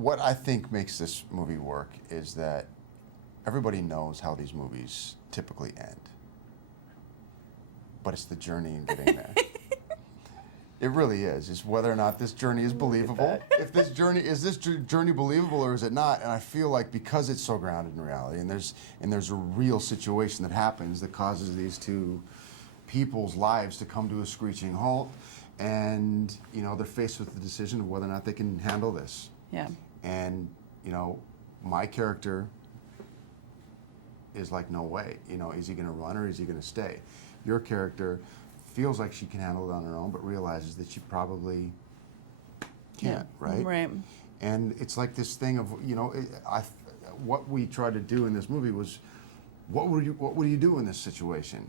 what I think makes this movie work is that everybody knows how these movies typically end. But it's the journey in getting there. It really is whether or not this journey is believable. If this journey, is this journey believable or is it not? And I feel like because it's so grounded in reality and there's a real situation that happens that causes these two people's lives to come to a screeching halt, and they're faced with the decision of whether or not they can handle this. Yeah. And my character is like, no way. Is he going to run or is he going to stay? Your character feels like she can handle it on her own, but realizes that she probably can't, right? Right. And it's like this thing of, what we tried to do in this movie was, what would you do in this situation?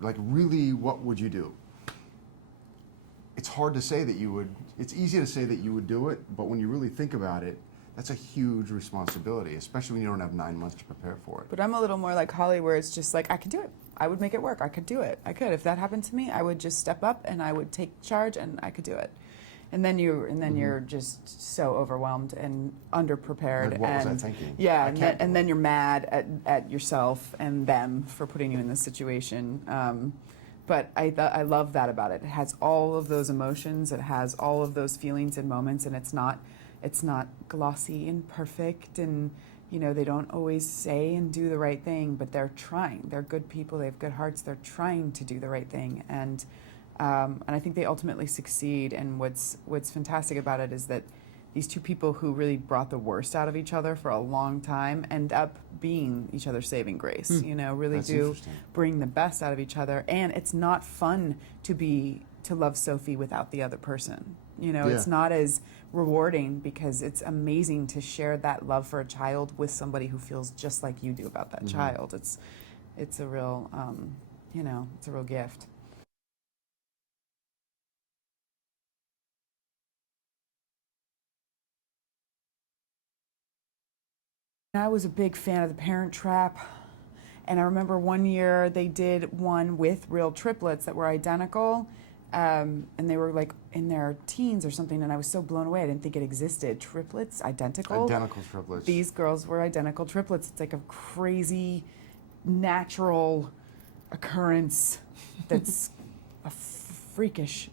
Like, really, what would you do? It's hard to say that you would, it's easy to say that you would do it, but when you really think about it, that's a huge responsibility, especially when you don't have 9 months to prepare for it. But I'm a little more like Holly, where it's just like, I could do it. I would make it work. I could do it. I could. If that happened to me, I would just step up and I would take charge and I could do it. And then you're just so overwhelmed and underprepared. Like, what was I thinking? Yeah, and then you're mad at yourself and them for putting you in this situation. But I love that about it. It has all of those emotions. It has all of those feelings and moments, and it's not glossy and perfect, and they don't always say and do the right thing, but they're trying. They're good people. They have good hearts. They're trying to do the right thing, and I think they ultimately succeed. And what's fantastic about it is that these two people who really brought the worst out of each other for a long time end up being each other's saving grace. Really That's do bring the best out of each other, and it's not fun to love Sophie without the other person. It's not as rewarding, because it's amazing to share that love for a child with somebody who feels just like you do about that child. It's a real, it's a real gift. I was a big fan of The Parent Trap, and I remember one year they did one with real triplets that were identical. And they were like in their teens or something, and I was so blown away. I didn't think it existed. Triplets, identical. Identical triplets. These girls were identical triplets. It's like a crazy, natural occurrence that's freakish.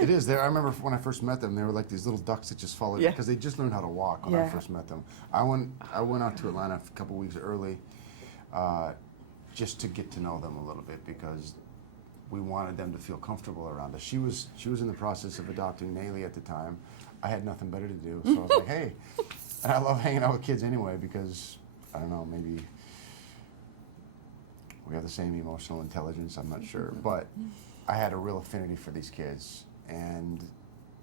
It is. I remember when I first met them, they were like these little ducks that just followed, because they just learned how to walk when I first met them. I went out to Atlanta a couple weeks early, just to get to know them a little bit, because we wanted them to feel comfortable around us. She was in the process of adopting Maylee at the time. I had nothing better to do, so I was like, hey. And I love hanging out with kids anyway, because, I don't know, maybe we have the same emotional intelligence, I'm not sure. But I had a real affinity for these kids, and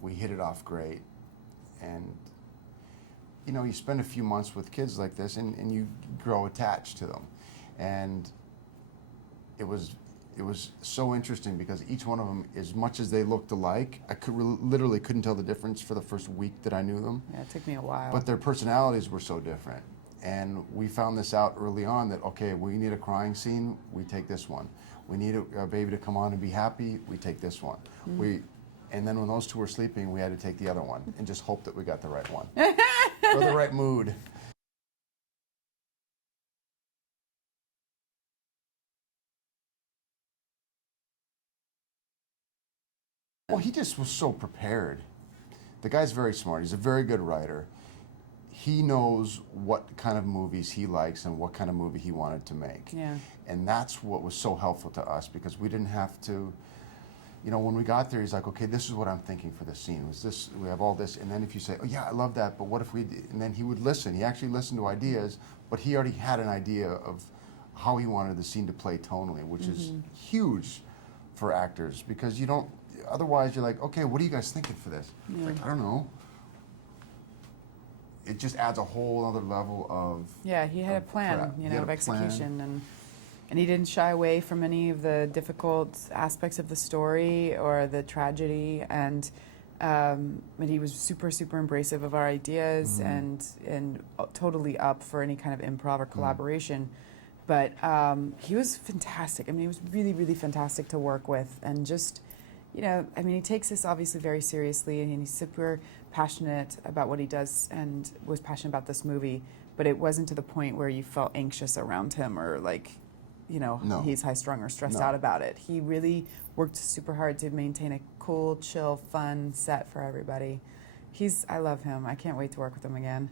we hit it off great. And, you spend a few months with kids like this, and you grow attached to them. And it was so interesting, because each one of them, as much as they looked alike, I literally couldn't tell the difference for the first week that I knew them. Yeah, it took me a while. But their personalities were so different. And we found this out early on, that, okay, we need a crying scene, we take this one. We need a baby to come on and be happy, we take this one. And then when those two were sleeping, we had to take the other one, and just hope that we got the right one. Or the right mood. Well, he just was so prepared. The guy's very smart. He's a very good writer. He knows what kind of movies he likes and what kind of movie he wanted to make. Yeah. And that's what was so helpful to us, because we didn't have to, when we got there, he's like, okay, this is what I'm thinking for this scene. We have all this, and then if you say, oh yeah, I love that, but what if we, and then he would listen. He actually listened to ideas, but he already had an idea of how he wanted the scene to play tonally, which is huge for actors, because otherwise you're like, okay, what are you guys thinking for this? Yeah. Like, I don't know. It just adds a whole other level of he had a plan, prep. Of execution, and he didn't shy away from any of the difficult aspects of the story or the tragedy, and he was super, super embracive of our ideas and totally up for any kind of improv or collaboration. But he was fantastic. He was really, really fantastic to work with, and just, he takes this obviously very seriously, and he's super passionate about what he does and was passionate about this movie, but it wasn't to the point where you felt anxious around him or like, you know, he's high-strung or stressed out about it. He really worked super hard to maintain a cool, chill, fun set for everybody. I love him. I can't wait to work with him again.